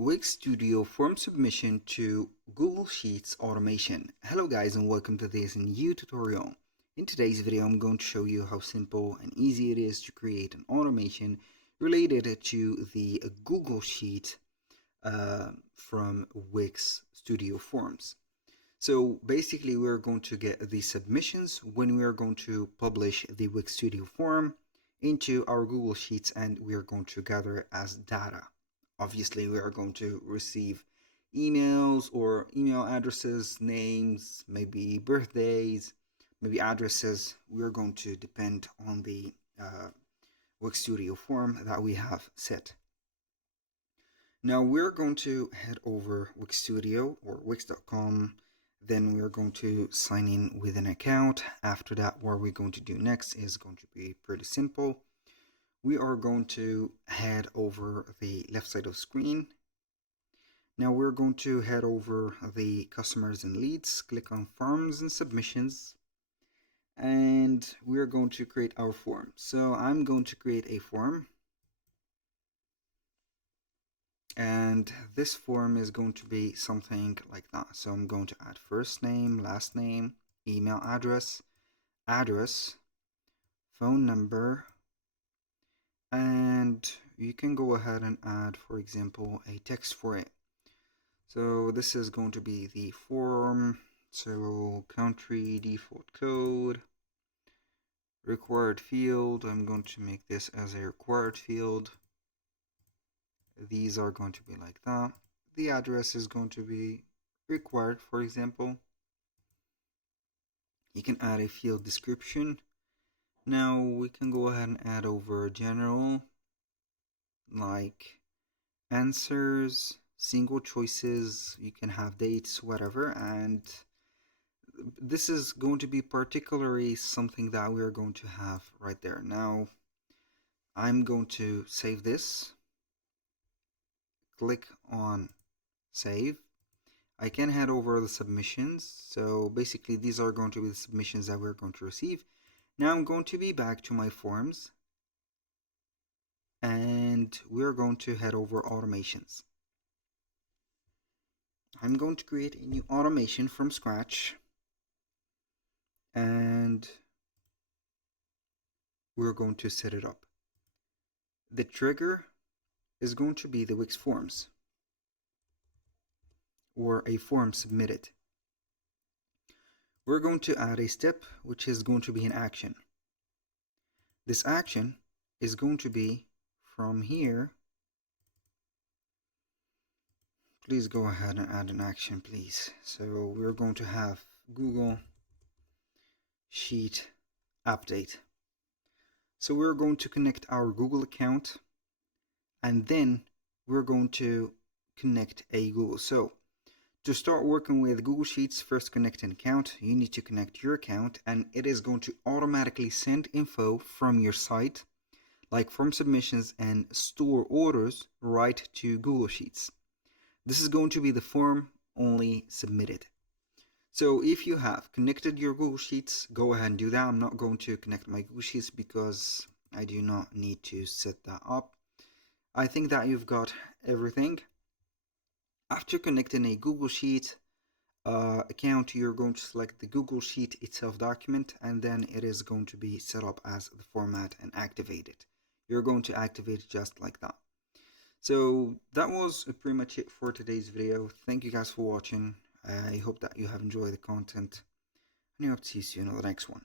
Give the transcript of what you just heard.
Wix Studio Form Submission to Google Sheets Automation. Hello guys and welcome to this new tutorial. In today's video I'm going to show you how simple and easy it is to create an automation related to the Google Sheet from Wix Studio Forms. So basically we're going to get the submissions when we are going to publish the Wix Studio form into our Google Sheets, and we are going to gather it as data. Obviously, we are going to receive emails or email addresses, names, maybe birthdays, maybe addresses. We are going to depend on the Wix Studio form that we have set. Now we're going to head over Wix Studio or wix.com. Then we're going to sign in with an account. After that, what we're going to do next is going to be pretty simple. We are going to head over the left side of the screen. Now we're going to head over the customers and leads, click on forms and submissions, and we're going to create our form. So I'm going to create a form, and this form is going to be something like that. So I'm going to add first name, last name, email address, phone number, and you can go ahead and add, for example, a text for it. So this is going to be the form. So country, default code, required field. I'm going to make this as a required field. These are going to be like that. The address is going to be required, for example. You can add a field description. Now we can go ahead and add over general, like answers, single choices. You can have dates, whatever, and this is going to be particularly something that we are going to have right there. Now I'm going to save this, click on save. I can head over the submissions. So basically these are going to be the submissions that we're going to receive. Now I'm going to be back to my forms, and we're going to head over automations. I'm going to create a new automation from scratch, and we're going to set it up. The trigger is going to be the Wix forms or a form submitted. We're going to add a step, which is going to be an action. This action is going to be from here. Please go ahead and add an action, please. So we're going to have Google Sheet update. So we're going to connect our Google account, and then we're going to connect a Google. So to start working with Google Sheets, first connect an account. You need to connect your account, and it is going to automatically send info from your site, like form submissions and store orders, right to Google Sheets. This is going to be the form only submitted. So if you have connected your Google Sheets, go ahead and do that. I'm not going to connect my Google Sheets because I do not need to set that up. I think that you've got everything. After connecting a Google Sheet account, you're going to select the Google Sheet itself document, and then it is going to be set up as the format and activated. You're going to activate it just like that. So that was pretty much it for today's video. Thank you guys for watching. I hope that you have enjoyed the content, and I hope to see you soon on the next one.